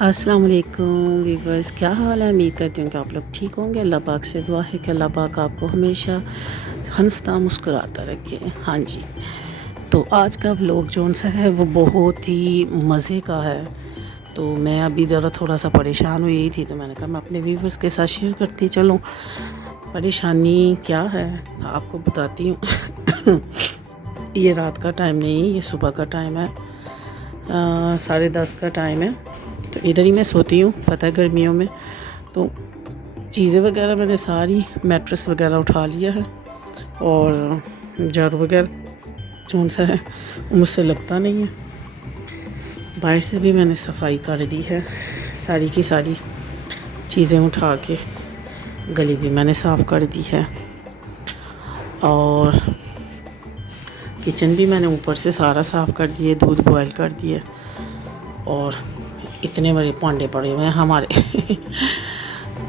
अस्सलाम वालेकुम वीवर्स, क्या हाल है। उम्मीद करती हूँ कि आप लोग ठीक होंगे। अल्लाह पाक से दुआ है कि अल्लाह पाक आपको हमेशा हंसता मुस्कुराता रखे। हाँ जी, तो आज का व्लॉग जोन सा है वो बहुत ही मज़े का है। तो मैं अभी ज़रा थोड़ा सा परेशान हुई थी, तो मैंने कहा मैं अपने व्यूवर्स के साथ शेयर करती चलूँ। परेशानी क्या है आपको बताती हूँ। ये रात का टाइम नहीं, ये सुबह का टाइम है, 10:30 का टाइम है। तो इधर ही मैं सोती हूँ, पता है गर्मियों में। तो चीज़ें वगैरह मैंने सारी मैट्रेस वगैरह उठा लिया है, और झाड़ू वगैरह कौन सा है वो मुझसे लगता नहीं है। बाहर से भी मैंने सफाई कर दी है, सारी की सारी चीज़ें उठा के गली भी मैंने साफ़ कर दी है, और किचन भी मैंने ऊपर से सारा साफ़ कर दिए, दूध बॉयल कर दिए। और इतने बड़े पांडे पड़े हुए हैं हमारे।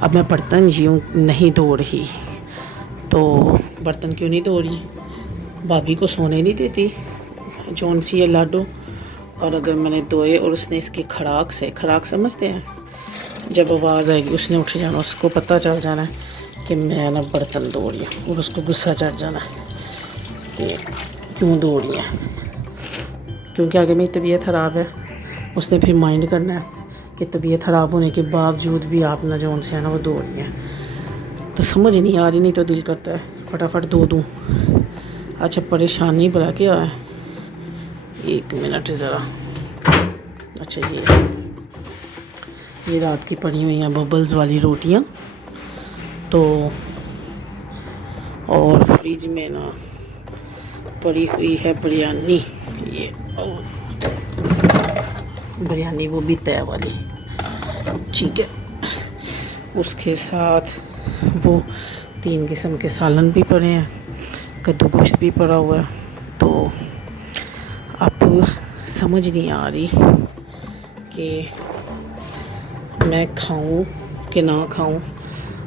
अब मैं बर्तन यूँ नहीं धो रही। तो बर्तन क्यों नहीं धो रही, भाभी को सोने नहीं देती जौन सी है लाडो। और अगर मैंने धोए और उसने इसकी खड़ाक समझते हैं, जब आवाज़ आएगी उसने उठ जाना, उसको पता चल जाना है कि मैं ना बर्तन धो रही हूँ, और उसको गुस्सा चढ़ जाना है कि क्यों धो रही है, क्योंकि आगे मेरी तबीयत ख़राब है। उसने फिर माइंड करना है कि तबीयत ख़राब होने के बावजूद भी आप ना जौन से है ना वो धो रही हैं। तो समझ नहीं आ रही, नहीं तो दिल करता है फटाफट धो दूँ। अच्छा, परेशानी भला क्या है, एक मिनट ज़रा। अच्छा, ये रात की पड़ी हुई हैं बबल्स वाली रोटियां। तो और फ्रिज में ना पड़ी हुई है बिरयानी, ये बिरयानी वो भी तय वाली, ठीक है। उसके साथ वो 3 किस्म के सालन भी पड़े हैं, कद्दू गोश्त भी पड़ा हुआ है। तो अब समझ नहीं आ रही कि मैं खाऊं कि ना खाऊं,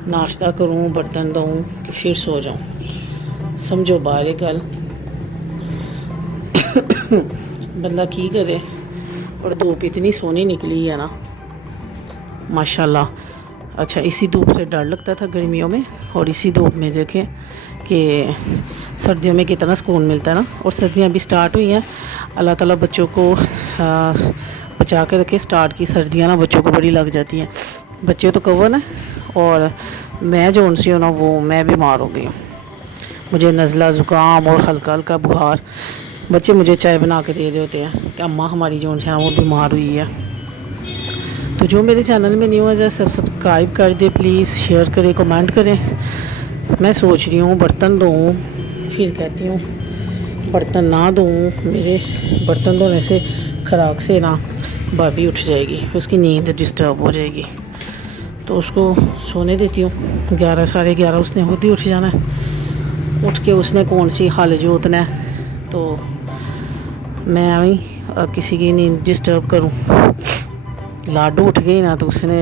नाश्ता करूं, बर्तन धोऊं कि फिर सो जाऊं। समझो बाहर गल। बंदा की करे। और धूप इतनी सोहनी निकली है ना, माशाल्लाह। अच्छा, इसी धूप से डर लगता था गर्मियों में, और इसी धूप में देखें कि सर्दियों में कितना सुकून मिलता है ना। और सर्दियां भी स्टार्ट हुई हैं, अल्लाह ताला बच्चों को बचा के रखे। स्टार्ट की सर्दियां ना बच्चों को बड़ी लग जाती हैं। बच्चे तो कवर है, और मैं जो सी हूँ ना वो मैं बीमार हो गई हूँ। मुझे नज़ला ज़ुकाम और हल्का हल्का बुखार। बच्चे मुझे चाय बना के दे रहे होते हैं कि अम्मा हमारी जो है वो बीमार हुई है। तो जो मेरे चैनल में न्यू है सब्सक्राइब कर दे प्लीज़, शेयर करें, कमेंट करें। मैं सोच रही हूँ बर्तन धोऊँ, फिर कहती हूँ बर्तन ना धोऊँ। मेरे बर्तन धोने से खराक से ना भाभी उठ जाएगी, उसकी नींद डिस्टर्ब हो जाएगी। तो उसको सोने देती हूँ। 11 साढ़े 11 उसने खुद ही उठ जाना है। उठ के उसने कौन सी हाल जोतना है, तो मैं अभी किसी की नींद डिस्टर्ब करूं। लाडू उठ गई ना तो उसने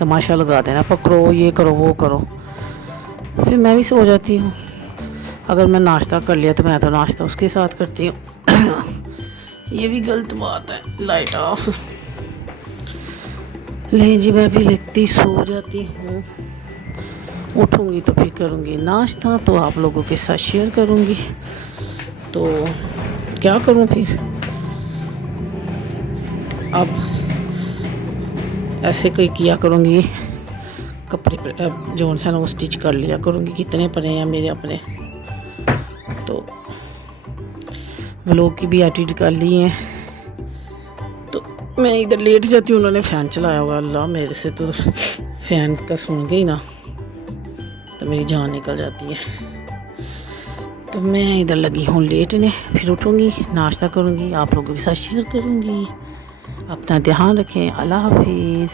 तमाशा लगा देना, पकड़ो, ये करो, वो करो। फिर मैं भी सो जाती हूँ। अगर मैं नाश्ता कर लिया तो मैं तो नाश्ता उसके साथ करती हूँ। ये भी गलत बात है। Light of. ले जी, मैं भी लिखती सो जाती हूँ। उठूँगी तो फिर करूँगी नाश्ता, तो आप लोगों के साथ शेयर करूँगी। तो क्या करूँ फिर, अब ऐसे कोई किया करूँगी, कपड़े जो है ना वो स्टिच कर लिया करूँगी। कितने पड़े हैं मेरे अपने। तो व्लॉग की भी एडिट कर ली है। तो मैं इधर लेट जाती हूँ, उन्होंने फ़ैन चलाया हुआ। अल्लाह, मेरे से तो फ़ैन का सुन के ही ना तो मेरी जान निकल जाती है। तो मैं इधर लगी हूँ लेटने, फिर उठूँगी, नाश्ता करूँगी, आप लोगों के साथ शेयर करूँगी। अपना ध्यान रखें। अल्लाह हाफिज़।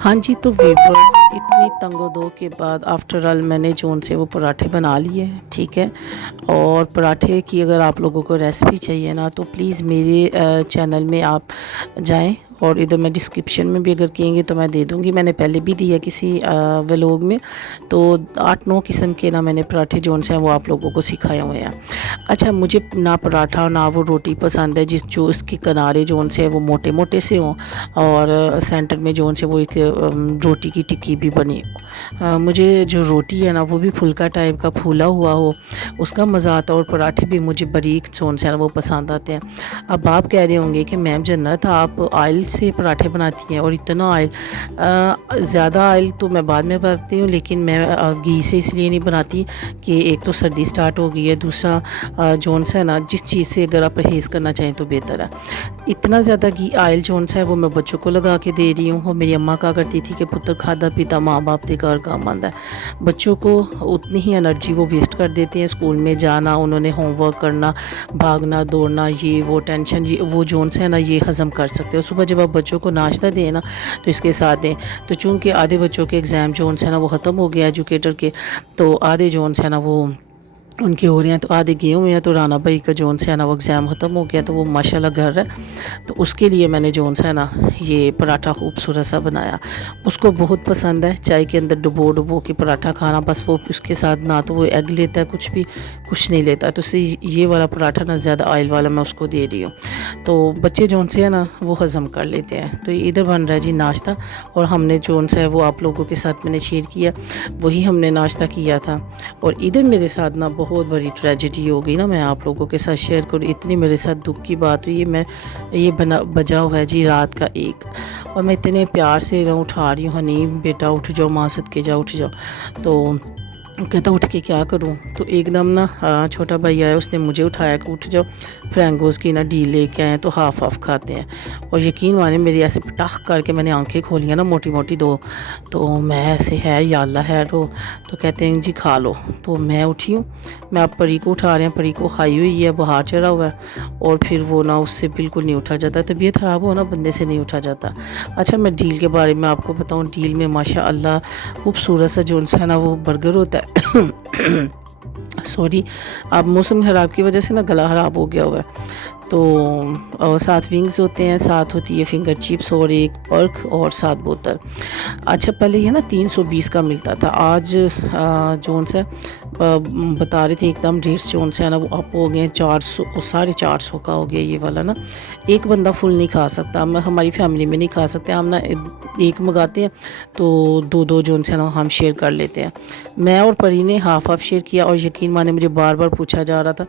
हाँ जी, तो वीवर्स इतनी तंगो-दो के बाद आफ्टर ऑल मैंने जो उनसे वो पराठे बना लिए हैं, ठीक है। और पराठे की अगर आप लोगों को रेसिपी चाहिए ना तो प्लीज़ मेरे चैनल में आप जाएं, और इधर मैं डिस्क्रिप्शन में भी अगर कहेंगे तो मैं दे दूँगी। मैंने पहले भी दिया किसी व्लॉग में। तो 8-9 किस्म के ना मैंने पराठे जो हैं वो आप लोगों को सिखाए हुए हैं। अच्छा, मुझे ना पराठा ना वो रोटी पसंद है जो इसके किनारे जो से वो मोटे मोटे से हों, और सेंटर में जो से वो एक रोटी की टिक्की भी बनी हो। मुझे जो रोटी है ना वो भी फुल्का टाइप का फूला हुआ हो, उसका मज़ा आता है। और पराठे भी मुझे बारीक जो से ना वो पसंद आते हैं। अब आप कह रहे होंगे कि मैम जन्नत आप ऑयल से पराठे बनाती हैं, और इतना ऑयल, ज़्यादा ऑयल तो मैं बाद में बनाती हूँ, लेकिन मैं घी से इसलिए नहीं बनाती कि एक तो सर्दी स्टार्ट हो गई है, दूसरा जोन सा है ना जिस चीज़ से अगर आप परहेज़ करना चाहें तो बेहतर है। इतना ज़्यादा घी ऑयल जोन सा है वो मैं बच्चों को लगा के दे रही हूँ। और मेरी अम्मा कहा करती थी कि पुत्र खादा पीता माँ बाप के घर काम आंदा है। बच्चों को उतनी ही एनर्जी वो वेस्ट कर देते हैं, स्कूल में जाना, उन्होंने होमवर्क करना, भागना दौड़ना, ये वो टेंशन, ये वो जोन से है ना ये हज़म कर सकते हो। सुबह जब आप बच्चों को नाश्ता दें ना तो इसके साथ दें। तो चूँकि आधे बच्चों के एग्ज़ाम जोन से है ना वो ख़त्म हो गया एजुकेटर के, तो आधे जोन से है ना वो उनके हो रहे हैं, तो आधे गए हुए हैं। तो राना भाई का जोन से है ना वो एग्ज़ाम ख़त्म हो गया, तो वो माशाल्लाह घर है। तो उसके लिए मैंने जोन सा है ना ये पराठा खूबसूरत सा बनाया। उसको बहुत पसंद है चाय के अंदर डुबो डुबो के पराठा खाना, बस वो उसके साथ ना तो वो एग लेता है, कुछ नहीं लेता। तो उससे ये वाला पराठा ना ज़्यादा ऑयल वाला मैं उसको दे रही हूँ, तो बच्चे जोन से है ना वो हज़म कर लेते हैं। तो इधर बन रहा है जी नाश्ता, और हमने जोन सा है वो आप लोगों के साथ मैंने शेयर किया, वही हमने नाश्ता किया था। और इधर मेरे साथ ना बहुत बड़ी ट्रेजेडी हो गई ना, मैं आप लोगों के साथ शेयर करूँ। इतनी मेरे साथ दुख की बात हुई है। ये बजा हुआ है जी रात का 1, और मैं इतने प्यार से उठा रही हूँ, हनी बेटा उठ जाओ, माँ सदके जाओ उठ जाओ। तो कहता उठ के क्या करूं। तो एकदम ना छोटा भाई आया, उसने मुझे उठाया कि उठ जाओ, फ्रैंगोज़ की ना डील लेके आए, तो हाफ़ हाफ़ खाते हैं। और यकीन माने मेरी ऐसे पटाख करके मैंने आंखें खोलियाँ ना मोटी मोटी 2, तो मैं ऐसे है या अल्लाह है तो कहते हैं जी खा लो। तो मैं उठी हूँ, मैं आप परी को उठा रहे हैं, परी को खाई हुई है, बुखार चढ़ा हुआ है, और फिर वो ना उससे बिल्कुल नहीं उठा जाता। तबीयत ख़राब हो ना बंदे से नहीं उठा जाता। अच्छा, मैं डील के बारे में आपको बताऊँ। डील में माशाअल्लाह खूबसूरत सा जो है ना वो बर्गर होता है। सॉरी, अब मौसम ख़राब की वजह से ना गला ख़राब हो गया हुआ है। तो साथ विंग्स होते हैं, साथ होती है फिंगर चिप्स, और एक पर्क, और 7 बोतल। अच्छा, पहले ये ना 320 का मिलता था, आज जोन से बता रहे थे एकदम रेट्स जोन से है ना वो अप हो गए, 400 450 का हो गया ये वाला ना। एक बंदा फुल नहीं खा सकता, हम हमारी फैमिली में नहीं खा सकते। हम ना एक मंगाते हैं तो 2-2 जोन से ना हम शेयर कर लेते हैं। मैं और परी ने हाफ़ हाफ़ शेयर किया, और यकीन माने मुझे बार बार पूछा जा रहा था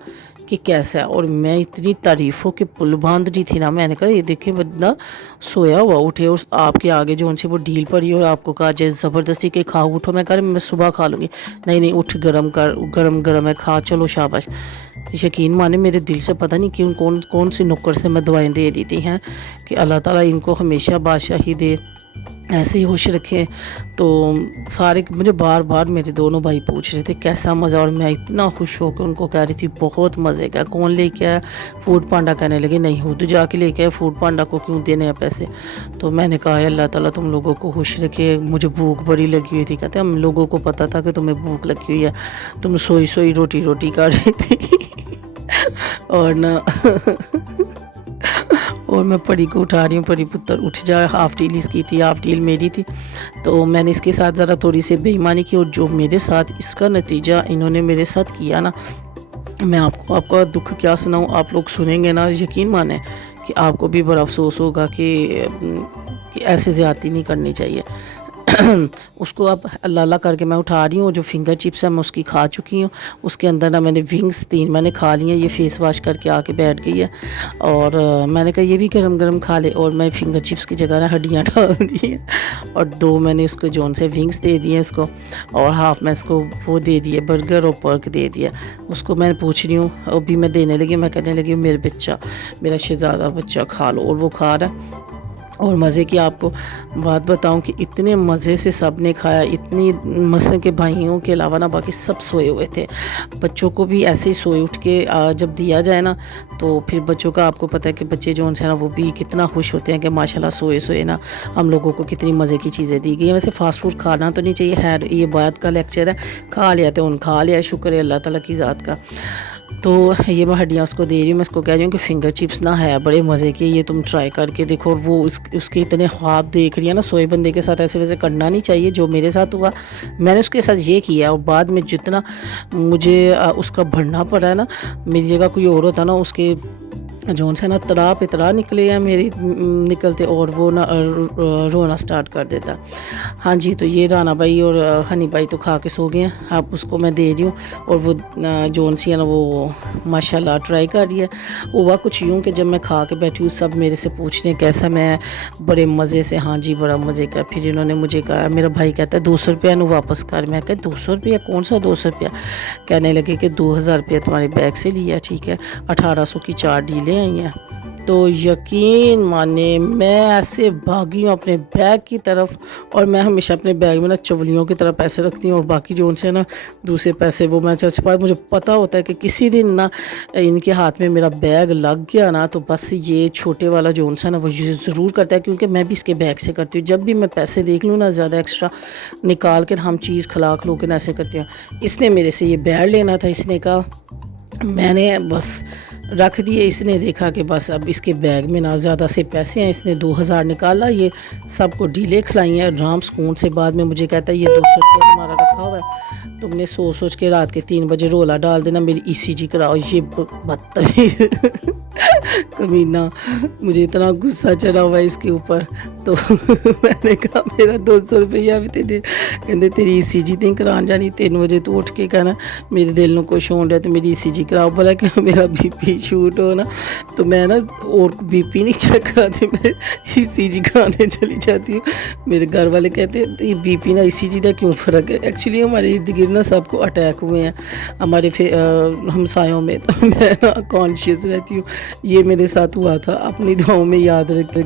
कि कैसा है, और मैं इतनी तारीफ़ों के पुल बांध रही थी ना। मैंने कहा ये देखे बंदा सोया हुआ उठे, और आपके आगे जो उनसे वो डील पड़ी, और आपको कहा जैसे ज़बरदस्ती के खा उठो। मैं कह रही मैं सुबह खा लूँगी। नहीं उठ, गरम है, खा, चलो शाबाश। यकीन माने मेरे दिल से पता नहीं क्यों कौन सी नुक्कड़ से मैं दवाएं दे रही थी हैं कि अल्लाह ताला इनको हमेशा बादशाही दे, ऐसे ही खुश रखे। तो सारे मुझे बार बार मेरे दोनों भाई पूछ रहे थे कैसा मज़ा, और मैं इतना खुश होकर उनको कह रही थी बहुत मज़े का। कौन लेके आया? फूड पांडा। कहने लगे नहीं खुद जाके लेके आए, फूड पांडा को क्यों देने हैं पैसे। तो मैंने कहा अल्लाह ताला तुम लोगों को खुश रखे, मुझे भूख बड़ी लगी हुई थी। कहते हम लोगों को पता था कि तुम्हें भूख लगी हुई है, तुम सोई रोटी कर रही थी। और ना और मैं परी को उठा रही हूँ, परी पुत्र उठ जाए। हाफ़ डील इसकी थी, हाफ़ डील मेरी थी। तो मैंने इसके साथ ज़रा थोड़ी सी बेईमानी की, और जो मेरे साथ इसका नतीजा इन्होंने मेरे साथ किया ना, मैं आपका दुख क्या सुनाऊँ। आप लोग सुनेंगे ना यकीन माने कि आपको भी बड़ा अफसोस होगा कि ऐसे ज़्यादती नहीं करनी चाहिए। उसको अब अल्लाह करके मैं उठा रही हूँ। जो फिंगर चिप्स है मैं उसकी खा चुकी हूँ। उसके अंदर ना मैंने विंग्स 3 मैंने खा लिए। ये फेस वॉश करके आके बैठ गई है, और मैंने कहा ये भी गरम खा ले, और मैं फिंगर चिप्स की जगह ना हड्डियाँ डाल दी हैं, और 2 मैंने उसको जोन से विंग्स दे दिए इसको, और हाफ़ मैं इसको वो दे दिए बर्गर और पर्क दे दिया उसको। मैं पूछ रही हूँ, अभी मैं देने लगी, मैं कहने लगी मेरा शहज़ादा बच्चा खा लो, और वो खा रहा है। और मज़े की आपको बात बताऊं कि इतने मज़े से सब ने खाया, इतनी मज़े के भाइयों के अलावा ना बाकी सब सोए हुए थे। बच्चों को भी ऐसे ही सोए उठ के जब दिया जाए ना, तो फिर बच्चों का आपको पता है कि बच्चे जो हैं ना वो भी कितना खुश होते हैं कि माशाल्लाह सोए सोए ना हम लोगों को कितनी मज़े की चीज़ें दी गई। वैसे फ़ास्ट फूड खाना तो नहीं चाहिए, खैर ये बात का लेक्चर है, खा लिया तो उन खा लिया, शुक्र है अल्लाह ताला की ज़ात का। तो ये मैं हड्डियाँ उसको दे रही हूँ, मैं इसको कह रही हूँ कि फ़िंगर चिप्स ना है बड़े मज़े के, ये तुम ट्राई करके देखो। और वो उसके इतने ख्वाब देख रही है ना, सोए बंदे के साथ ऐसे वैसे करना नहीं चाहिए, जो मेरे साथ हुआ मैंने उसके साथ ये किया। और बाद में जितना मुझे उसका भरना पड़ा है ना, मेरी जगह कोई और होता ना, उसके जोन से ना तरा पे तरा निकले हैं मेरी निकलते, और वो ना रोना स्टार्ट कर देता। हाँ जी, तो ये राना भाई और हनी भाई तो खा के सो गए हैं, अब उसको मैं दे रही हूँ। और वो जोन सी है ना वो माशाल्लाह ट्राई कर रही है। हुआ कुछ यूँ कि जब मैं खा के बैठी हूँ सब मेरे से पूछने कैसा, मैं बड़े मज़े से हाँ जी बड़ा मज़े का। फिर इन्होंने मुझे कहा, मेरा भाई कहता है 200 रुपया ना वापस कर। मैं कहता 200 रुपया, कौन सा 200 रुपया? कहने लगे कि 2000 रुपया तुम्हारे बैग से लिया, ठीक है, 1800 की 4 डीलें आई हैं। तो यकीन माने मैं ऐसे भागी हूँ अपने बैग की तरफ, और मैं हमेशा अपने बैग में ना चवलियों की तरह पैसे रखती हूँ, और बाकी जो उनसे ना दूसरे पैसे वो मैं छुपा। मुझे पता होता है कि किसी दिन ना इनके हाथ में मेरा बैग लग गया ना, तो बस ये छोटे वाला जो उनसे ना वो ज़रूर करता है, क्योंकि मैं भी इसके बैग से करती हूँ। जब भी मैं पैसे देख लूँ ना ज़्यादा एक्स्ट्रा निकाल कर हम चीज़ खिला खलो के ना ऐसे करती हूँ। इसने मेरे से ये बैग लेना था, इसने कहा, मैंने बस रख दिए। इसने देखा कि बस अब इसके बैग में ना ज़्यादा से पैसे हैं, इसने 2000 निकाला, ये सबको डीले खिलाई हैं आराम सुकून से। बाद में मुझे कहता है ये 200 रुपया तुम्हारा रखा हुआ है, तुमने सोच के रात के 3 बजे रोला डाल देना, मेरी ECG कराओ। ये बदतमीज कमीना, मुझे इतना गुस्सा चढ़ा हुआ है इसके ऊपर। तो मैंने कहा मेरा 200 रुपया भी दे। कहते तेरी ECG नहीं करान जानी, 3 बजे तो उठ के कहना मेरे दिल में कुछ होने रहा तो मेरी ECG कराओ, भला कि मेरा BP शूट हो ना। तो मैं ना और BP नहीं चेक कराती, मैं ECG कराने चली जाती हूँ। मेरे घर वाले कहते हैं ये BP ना ECG का क्यों फ़र्क है। एक्चुअली हमारे इर्द गिर्द ना सबको अटैक हुए हैं हमारे हमसायों में, तो मैं ना कॉन्शियस रहती हूँ। ये मेरे साथ हुआ था, अपनी दुआओं में याद रख।